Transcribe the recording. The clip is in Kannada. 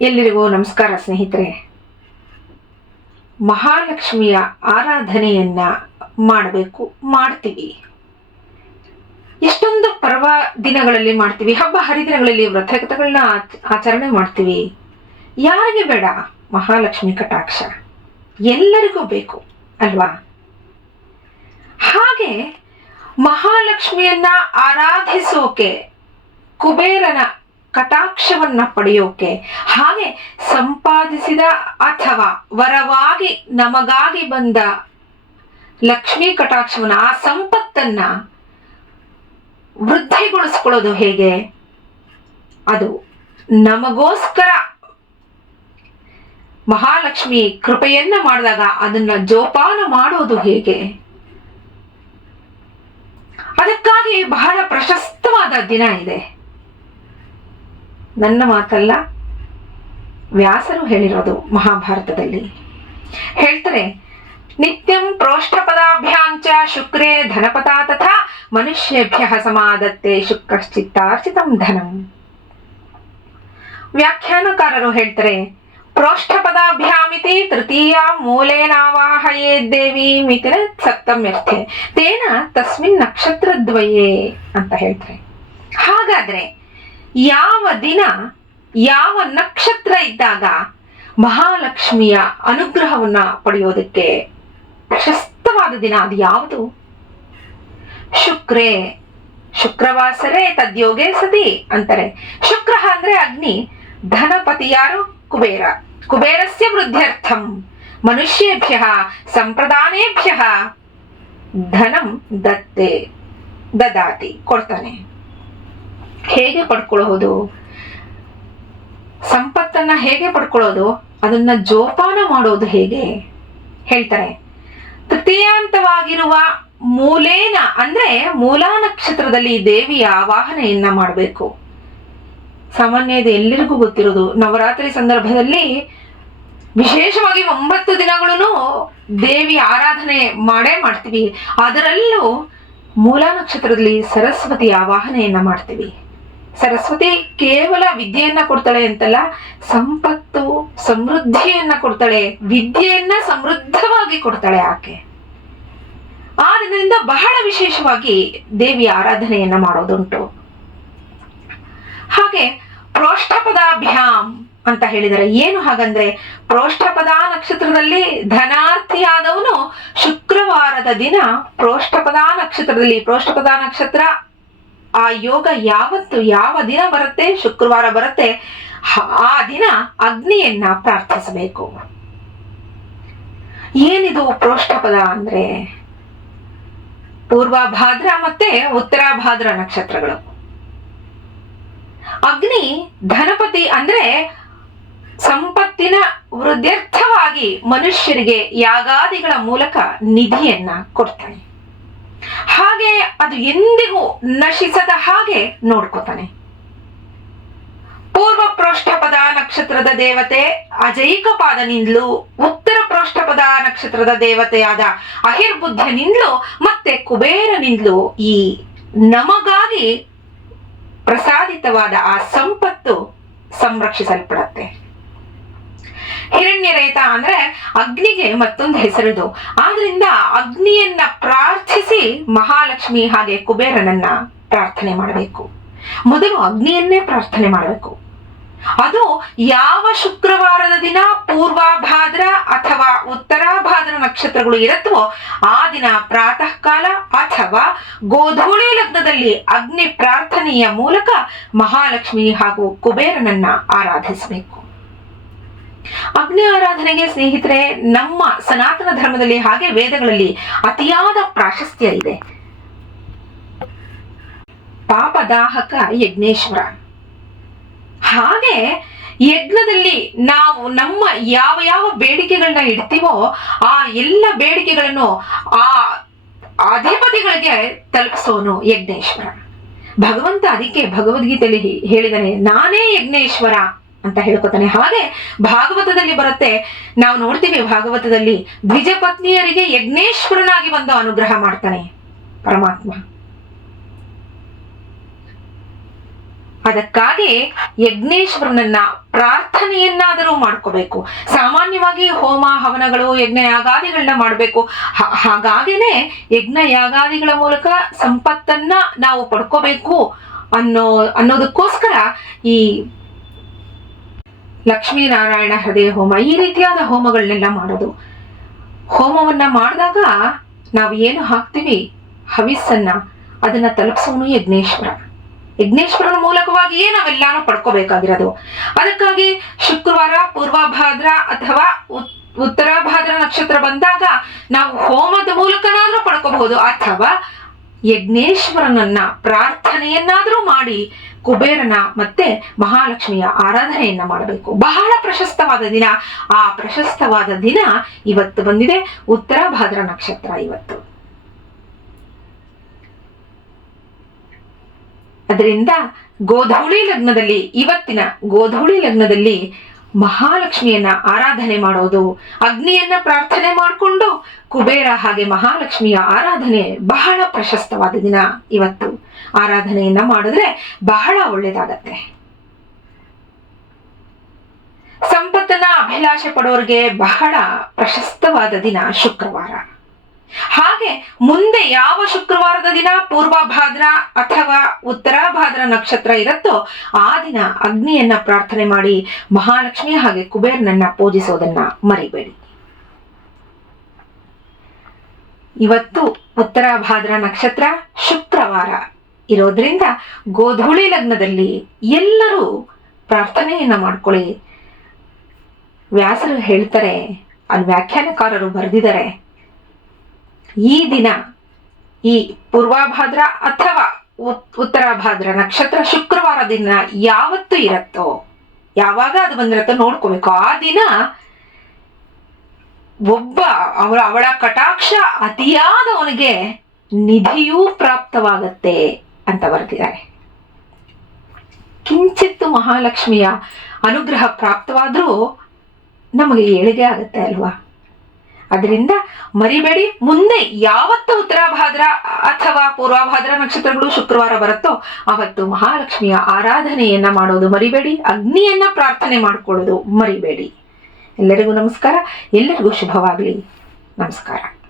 ಎಲ್ಲರಿಗೂ ನಮಸ್ಕಾರ ಸ್ನೇಹಿತರೆ. ಮಹಾಲಕ್ಷ್ಮಿಯ ಆರಾಧನೆಯನ್ನ ಮಾಡಬೇಕು, ಮಾಡ್ತೀವಿ. ಎಷ್ಟೊಂದು ಪರ್ವ ದಿನಗಳಲ್ಲಿ ಮಾಡ್ತೀವಿ, ಹಬ್ಬ ಹರಿದಿನಗಳಲ್ಲಿ ವ್ರತಗಳನ್ನ ಆಚರಣೆ ಮಾಡ್ತೀವಿ. ಯಾರಿಗೆ ಬೇಡ, ಮಹಾಲಕ್ಷ್ಮಿ ಕಟಾಕ್ಷ. ಎಲ್ಲರಿಗೂ ಬೇಕು, ಅಲ್ವಾ? ಹಾಗೆ ಮಹಾಲಕ್ಷ್ಮಿಯನ್ನ ಆರಾಧಿಸೋಕೆ ಕುಬೇರನ ಕಟಾಕ್ಷವನ್ನ ಪಡೆಯೋಕೆ, ಹಾಗೆ ಸಂಪಾದಿಸಿದ ಅಥವಾ ವರವಾಗಿ ನಮಗಾಗಿ ಬಂದ ಲಕ್ಷ್ಮೀ ಕಟಾಕ್ಷವನ್ನ, ಆ ಸಂಪತ್ತನ್ನ ವೃದ್ಧಿಗೊಳಿಸ್ಕೊಳ್ಳೋದು ಹೇಗೆ? ಅದು ನಮಗೋಸ್ಕರ. ಮಹಾಲಕ್ಷ್ಮಿ ಕೃಪೆಯನ್ನ ಮಾಡಿದಾಗ ಅದನ್ನ ಜೋಪಾನ ಮಾಡೋದು ಹೇಗೆ? ಅದಕ್ಕಾಗಿ ಬಹಳ ಪ್ರಶಸ್ತವಾದ ದಿನ ಇದೆ. ನನ್ನ ಮಾತಲ್ಲ, ವ್ಯಾಸರು ಹೇಳಿರೋದು ಮಹಾಭಾರತದಲ್ಲಿ. ಹೇಳ್ತಾರೆ, ನಿತ್ಯಂ ಪ್ರೋಷ್ಠಪದಾಭ್ಯಾಂಚ ಶುಕ್ರೇ ಧನಪತ ತಥಾ ಮನುಷ್ಯೇಭ್ಯ ಸಮಾದತ್ತೆ ಶುಕ್ರಶ್ಚಿತ್ತಾರ್ಚಿತಂ ಧನಂ. ವ್ಯಾಖ್ಯಾನಕಾರರು ಹೇಳ್ತಾರೆ ಪ್ರೋಷ್ಠಪದಾಭ್ಯಾಮಿತಿ ತೃತೀಯ ಮೂಲೇನಾವಾಹಯೇ ದೇವಿ ಮಿತಿನ ಸಪ್ತಮ್ಯರ್ಥೆ, ತೇನ ತಸ್ಮಿನ್ ನಕ್ಷತ್ರದ್ವಯೇ ಅಂತ ಹೇಳ್ತಾರೆ. ಹಾಗಾದ್ರೆ ಯಾವ ದಿನ, ಯಾವ ನಕ್ಷತ್ರ ಇದ್ದಾಗ ಮಹಾಲಕ್ಷ್ಮಿಯ ಅನುಗ್ರಹವನ್ನ ಪಡೆಯೋದಕ್ಕೆ ಪ್ರಶಸ್ತವಾದ ದಿನ ಅದು ಯಾವುದು? ಶುಕ್ರೇ, ಶುಕ್ರವಾಸರೇ ತದ್ಯೋಗೇ ಸತಿ ಅಂತಾರೆ. ಶುಕ್ರ ಅಂದ್ರೆ ಅಗ್ನಿ, ಧನಪತಿ ಯಾರು? ಕುಬೇರ. ಕುಬೇರಸ್ಯ ವೃದ್ಧ್ಯರ್ಥಂ ಮನುಷ್ಯೇಭ್ಯ, ಸಂಪ್ರದಾನೇಭ್ಯ, ಧನಂ ದತ್ತೆ, ದದಾತಿ, ಕೊಡ್ತಾನೆ. ಹೇಗೆ ಪಡ್ಕೊಳ್ಳೋದು? ಸಂಪತ್ತನ್ನ ಹೇಗೆ ಪಡ್ಕೊಳ್ಳೋದು? ಅದನ್ನ ಜೋಪಾನ ಮಾಡೋದು ಹೇಗೆ? ಹೇಳ್ತಾರೆ. ತೃತೀಯಾಂತವಾಗಿರುವ ಮೂಲೇನ ಅಂದ್ರೆ ಮೂಲಾ ನಕ್ಷತ್ರದಲ್ಲಿ ದೇವಿಯ ಆವಾಹನೆಯನ್ನ ಮಾಡಬೇಕು. ಸಾಮಾನ್ಯ ಇದು ಎಲ್ಲರಿಗೂ ಗೊತ್ತಿರೋದು. ನವರಾತ್ರಿ ಸಂದರ್ಭದಲ್ಲಿ ವಿಶೇಷವಾಗಿ ಒಂಬತ್ತು ದಿನಗಳನ್ನು ದೇವಿ ಆರಾಧನೆ ಮಾಡೇ ಮಾಡ್ತೀವಿ. ಅದರಲ್ಲೂ ಮೂಲಾ ನಕ್ಷತ್ರದಲ್ಲಿ ಸರಸ್ವತಿ ಆವಾಹನೆಯನ್ನ ಮಾಡ್ತೀವಿ. ಸರಸ್ವತಿ ಕೇವಲ ವಿದ್ಯೆಯನ್ನ ಕೊಡ್ತಾಳೆ ಅಂತಲ್ಲ, ಸಂಪತ್ತು, ಸಮೃದ್ಧಿಯನ್ನ ಕೊಡ್ತಾಳೆ. ವಿದ್ಯೆಯನ್ನ ಸಮೃದ್ಧವಾಗಿ ಕೊಡ್ತಾಳೆ ಆಕೆ. ಆ ದಿನದಿಂದ ಬಹಳ ವಿಶೇಷವಾಗಿ ದೇವಿ ಆರಾಧನೆಯನ್ನ ಮಾಡೋದುಂಟು. ಹಾಗೆ ಪ್ರೋಷ್ಠಪದಾಭ್ಯಾಮ್ ಅಂತ ಹೇಳಿದರೆ ಏನು ಹಾಗಂದ್ರೆ ಪ್ರೋಷ್ಠಪದ ನಕ್ಷತ್ರದಲ್ಲಿ ಧನಾರ್ಥಿಯಾದವನು ಶುಕ್ರವಾರದ ದಿನ ಪ್ರೋಷ್ಠಪದ ನಕ್ಷತ್ರದಲ್ಲಿ ಪ್ರೋಷ್ಠಪದ ನಕ್ಷತ್ರ ಆ ಯೋಗ ಯಾವತ್ತು ಯಾವ ದಿನ ಬರುತ್ತೆ? ಶುಕ್ರವಾರ ಬರುತ್ತೆ. ಆ ದಿನ ಅಗ್ನಿಯನ್ನ ಪ್ರಾರ್ಥಿಸಬೇಕು. ಏನಿದು ಪ್ರೋಷ್ಠಪದ ಅಂದ್ರೆ? ಪೂರ್ವ ಭಾದ್ರ ಮತ್ತೆ ಉತ್ತರ ಭಾದ್ರ ನಕ್ಷತ್ರಗಳು. ಅಗ್ನಿ ಧನಪತಿ ಅಂದ್ರೆ ಸಂಪತ್ತಿನ ವೃದ್ಧ್ಯರ್ಥವಾಗಿ ಮನುಷ್ಯರಿಗೆ ಯಾಗಾದಿಗಳ ಮೂಲಕ ನಿಧಿಯನ್ನ ಕೊಡ್ತಾನೆ. ಹಾಗೆ ಅದು ಎಂದಿಗೂ ನಶಿಸದ ಹಾಗೆ ನೋಡ್ಕೋತಾನೆ. ಪೂರ್ವ ಪ್ರೋಷ್ಠಪದ ನಕ್ಷತ್ರದ ದೇವತೆ ಅಜೈಕಪಾದನಿಂದಲೂ ಉತ್ತರ ಪ್ರೋಷ್ಠಪದ ನಕ್ಷತ್ರದ ದೇವತೆಯಾದ ಅಹಿರ್ಬುದ್ಧನಿಂದಲೂ ಮತ್ತೆ ಕುಬೇರನಿಂದಲೂ ಈ ನಮಗಾಗಿ ಪ್ರಸಾದಿತವಾದ ಆ ಸಂಪತ್ತು ಸಂರಕ್ಷಿಸಲ್ಪಡತ್ತೆ. ಹಿರಣ್ಯರೇತ ಅಂದ್ರೆ ಅಗ್ನಿಗೆ ಮತ್ತೊಂದು ಹೆಸರಿದು. ಆದ್ರಿಂದ ಅಗ್ನಿಯನ್ನ ಪ್ರಾರ್ಥಿಸಿ ಮಹಾಲಕ್ಷ್ಮಿ ಹಾಗೆ ಕುಬೇರನನ್ನ ಪ್ರಾರ್ಥನೆ ಮಾಡಬೇಕು. ಮೊದಲು ಅಗ್ನಿಯನ್ನೇ ಪ್ರಾರ್ಥನೆ ಮಾಡಬೇಕು. ಅದು ಯಾವ ಶುಕ್ರವಾರದ ದಿನ ಪೂರ್ವಾಭಾದ್ರ ಅಥವಾ ಉತ್ತರಾಭಾದ್ರ ನಕ್ಷತ್ರಗಳು ಇರುತ್ತವೋ ಆ ದಿನ ಪ್ರಾತಃ ಕಾಲ ಅಥವಾ ಗೋಧೂಳಿ ಲಗ್ನದಲ್ಲಿ ಅಗ್ನಿ ಪ್ರಾರ್ಥನೆಯ ಮೂಲಕ ಮಹಾಲಕ್ಷ್ಮಿ ಹಾಗೂ ಕುಬೇರನನ್ನ ಆರಾಧಿಸಬೇಕು. ಅಗ್ನಿ ಆರಾಧನೆಗೆ ಸ್ನೇಹಿತರೆ, ನಮ್ಮ ಸನಾತನ ಧರ್ಮದಲ್ಲಿ ಹಾಗೆ ವೇದಗಳಲ್ಲಿ ಅತಿಯಾದ ಪ್ರಾಶಸ್ತ್ಯ ಇದೆ. ಪಾಪದಾಹಕ ಯಜ್ಞೇಶ್ವರ. ಹಾಗೆ ಯಜ್ಞದಲ್ಲಿ ನಾವು ನಮ್ಮ ಯಾವ ಯಾವ ಬೇಡಿಕೆಗಳನ್ನ ಇಡ್ತೀವೋ, ಆ ಎಲ್ಲ ಬೇಡಿಕೆಗಳನ್ನು ಆ ಅಧಿಪತಿಗಳಿಗೆ ತಲುಪಿಸೋನು ಯಜ್ಞೇಶ್ವರ. ಭಗವಂತ ಅದಕ್ಕೆ ಭಗವದ್ಗೀತೆಯಲ್ಲಿ ಹೇಳಿದನೆ ಹೇಳಿದಾನೆ ನಾನೇ ಯಜ್ಞೇಶ್ವರ. ಅಂತ ಹೇಳ್ಕೊತಾನೆ. ಹಾಗೆ ಭಾಗವತದಲ್ಲಿ ಬರುತ್ತೆ. ನಾವು ನೋಡ್ತೀವಿ ಭಾಗವತದಲ್ಲಿ ದ್ವಿಜ ಪತ್ನಿಯರಿಗೆ ಯಜ್ಞೇಶ್ವರನಾಗಿ ಬಂದು ಅನುಗ್ರಹ ಮಾಡ್ತಾನೆ ಪರಮಾತ್ಮ. ಅದಕ್ಕಾಗಿ ಯಜ್ಞೇಶ್ವರನನ್ನ ಪ್ರಾರ್ಥನೆಯನ್ನಾದರೂ ಮಾಡ್ಕೋಬೇಕು. ಸಾಮಾನ್ಯವಾಗಿ ಹೋಮ, ಹವನಗಳು ಯಜ್ಞ ಯಾಗಾದಿಗಳನ್ನ ಮಾಡಬೇಕು ಹಾಗಾಗೇನೆ ಯಜ್ಞ ಯಾಗಾದಿಗಳ ಮೂಲಕ ಸಂಪತ್ತನ್ನ ನಾವು ಪಡ್ಕೋಬೇಕು ಅನ್ನೋ, ಅನ್ನೋದಕ್ಕೋಸ್ಕರ ಈ ಲಕ್ಷ್ಮೀನಾರಾಯಣ ಹೃದಯ ಹೋಮ ಈ ರೀತಿಯಾದ ಹೋಮಗಳನ್ನೆಲ್ಲ ಮಾಡೋದು. ಹೋಮವನ್ನ ಮಾಡಿದಾಗ ನಾವು ಏನು ಹಾಕ್ತೀವಿ? ಹವಿಸ್ಸನ್ನ, ಅದನ್ನ ತಲುಪಿಸೋನು ಯಜ್ಞೇಶ್ವರ. ಯಜ್ಞೇಶ್ವರನ ಮೂಲಕವಾಗಿಯೇ ನಾವೆಲ್ಲಾನು ಪಡ್ಕೋಬೇಕಾಗಿರೋದು. ಅದಕ್ಕಾಗಿ ಶುಕ್ರವಾರ, ಪೂರ್ವಭಾದ್ರ ಅಥವಾ ಉತ್ತರ ಭಾದ್ರ ನಕ್ಷತ್ರ ಬಂದಾಗ ನಾವು ಹೋಮದ ಮೂಲಕನಾದ್ರೂ ಪಡ್ಕೋಬಹುದು. ಅಥವಾ ಯಜ್ಞೇಶ್ವರನನ್ನ ಪ್ರಾರ್ಥನೆಯನ್ನಾದ್ರೂ ಮಾಡಿ ಕುಬೇರನ ಮತ್ತೆ ಮಹಾಲಕ್ಷ್ಮಿಯ ಆರಾಧನೆಯನ್ನ ಮಾಡಬೇಕು. ಬಹಳ ಪ್ರಶಸ್ತವಾದ ದಿನ. ಆ ಪ್ರಶಸ್ತವಾದ ದಿನ ಇವತ್ತು ಬಂದಿದೆ. ಉತ್ತರ ಭಾದ್ರ ನಕ್ಷತ್ರ ಇವತ್ತು. ಅದರಿಂದ ಗೋಧೌಳಿ ಲಗ್ನದಲ್ಲಿ, ಇವತ್ತಿನ ಗೋಧೌಳಿ ಲಗ್ನದಲ್ಲಿ ಮಹಾಲಕ್ಷ್ಮಿಯನ್ನ ಆರಾಧನೆ ಮಾಡೋದು, ಅಗ್ನಿಯನ್ನ ಪ್ರಾರ್ಥನೆ ಮಾಡಿಕೊಂಡು ಕುಬೇರ ಹಾಗೆ ಮಹಾಲಕ್ಷ್ಮಿಯ ಆರಾಧನೆ ಬಹಳ ಪ್ರಶಸ್ತವಾದ ದಿನ ಇವತ್ತು. ಆರಾಧನೆಯನ್ನ ಮಾಡಿದ್ರೆ ಬಹಳ ಒಳ್ಳೇದಾಗತ್ತೆ. ಸಂಪತ್ತನ್ನ ಅಭಿಲಾಷೆ ಪಡೋರಿಗೆ ಬಹಳ ಪ್ರಶಸ್ತವಾದ ದಿನ ಶುಕ್ರವಾರ. ಹಾಗೆ ಮುಂದೆ ಯಾವ ಶುಕ್ರವಾರದ ದಿನ? ಪೂರ್ವ ಭಾದ್ರ ಅಥವಾ ಉತ್ತರ ಭಾದ್ರ ನಕ್ಷತ್ರ ಇರುತ್ತೋ ಆ ದಿನ ಅಗ್ನಿಯನ್ನ ಪ್ರಾರ್ಥನೆ ಮಾಡಿ ಮಹಾಲಕ್ಷ್ಮಿ ಹಾಗೆ ಕುಬೇರ್ನನ್ನ ಪೂಜಿಸೋದನ್ನ ಮರಿಬೇಡಿ. ಇವತ್ತು ಉತ್ತರ ಭಾದ್ರ ನಕ್ಷತ್ರ ಶುಕ್ರವಾರ. ಇರೋದ್ರಿಂದ ಗೋಧುಳಿ ಲಗ್ನದಲ್ಲಿ ಎಲ್ಲರೂ ಪ್ರಾರ್ಥನೆಯನ್ನ ಮಾಡ್ಕೊಳ್ಳಿ. ವ್ಯಾಸರು ಹೇಳ್ತಾರೆ ಅಲ್ಲಿ ವ್ಯಾಖ್ಯಾನಕಾರರು ಬರೆದಿದ್ದಾರೆ, ಈ ದಿನ ಈ ಪೂರ್ವಾಭಾದ್ರ ಅಥವಾ ಉತ್ತರ ಭಾದ್ರ ನಕ್ಷತ್ರ ಶುಕ್ರವಾರ ದಿನ ಯಾವತ್ತು ಇರತ್ತೋ, ಯಾವಾಗ ಅದು ಬಂದಿರತ್ತೋ ನೋಡ್ಕೋಬೇಕು. ಆ ದಿನ ಒಬ್ಬ ಅವಳ ಅವಳ ಕಟಾಕ್ಷ ಅತಿಯಾದವನಿಗೆ ನಿಧಿಯೂ ಪ್ರಾಪ್ತವಾಗತ್ತೆ. ಅಂತ ಬರೆದಿದ್ದಾರೆ. ಕಿಂಚಿತ್ತು ಮಹಾಲಕ್ಷ್ಮಿಯ ಅನುಗ್ರಹ ಪ್ರಾಪ್ತವಾದರೂ ನಮಗೆ ಏಳಿಗೆ ಆಗುತ್ತೆ ಅಲ್ವಾ? ಅದರಿಂದ ಮರಿಬೇಡಿ. ಮುಂದೆ ಯಾವತ್ತು ಉತ್ತರಾಭಾದ್ರ ಅಥವಾ ಪೂರ್ವಾಭಾದ್ರ ನಕ್ಷತ್ರಗಳು ಶುಕ್ರವಾರ ಬರುತ್ತೋ ಅವತ್ತು ಮಹಾಲಕ್ಷ್ಮಿಯ ಆರಾಧನೆಯನ್ನ ಮಾಡೋದು ಮರಿಬೇಡಿ. ಅಗ್ನಿಯನ್ನ ಪ್ರಾರ್ಥನೆ ಮಾಡ್ಕೊಳ್ಳೋದು ಮರಿಬೇಡಿ. ಎಲ್ಲರಿಗೂ ನಮಸ್ಕಾರ. ಎಲ್ಲರಿಗೂ ಶುಭವಾಗಲಿ. ನಮಸ್ಕಾರ.